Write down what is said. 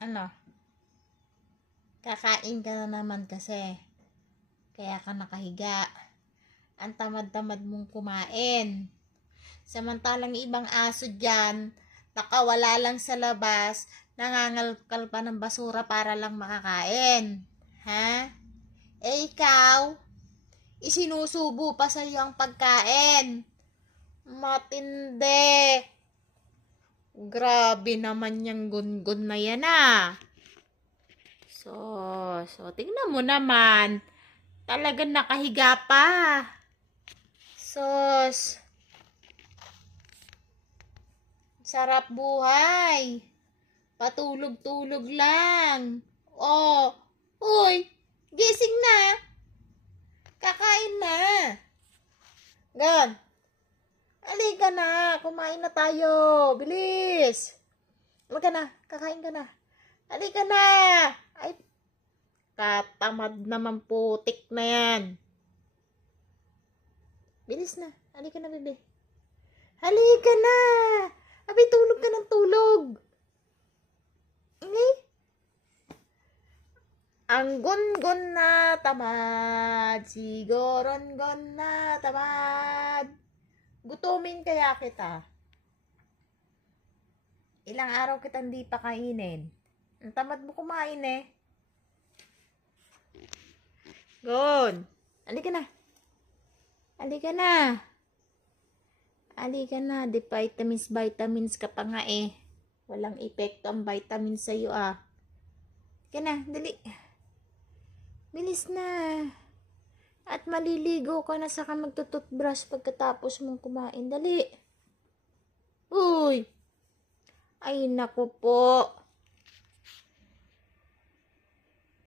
Ano? Kakain ka na naman kasi. Kaya ka nakahiga. Ang tamad-tamad mong kumain. Samantalang ibang aso dyan, nakawala lang sa labas, nangangalkal pa ng basura para lang makakain. Ha? Eh ikaw, isinusubo pa sa iyo ang pagkain. Matindi. Grabe naman yung gun-gun na yan So, tingnan mo naman. Talagang nakahiga pa. Sos. Sarap buhay. Patulog-tulog lang. Oh, uy, gising na. Kakain na. Gan. Halika na, kumain na tayo. Bilis. Halika na, kakain ka na. Halika na. Ay, katamad naman putik na yan. Bilis na. Halika na, bebe. Halika na. Abi, tulog ka ng tulog. Ang gun-gun na tamad, sigoron-gon na tamad. Gutumin kaya kita. Ilang araw kita hindi pa kainin. Ang tamad mo kumain Gon, halika na. Halika na. Halika na. Di vitamins ka pa nga Walang epekto ang vitamins sa'yo Halika na, dali. Bilis na. At maliligo ka na saka magtututbrush pagkatapos mong kumain. Dali. Uy. Ay, naku po.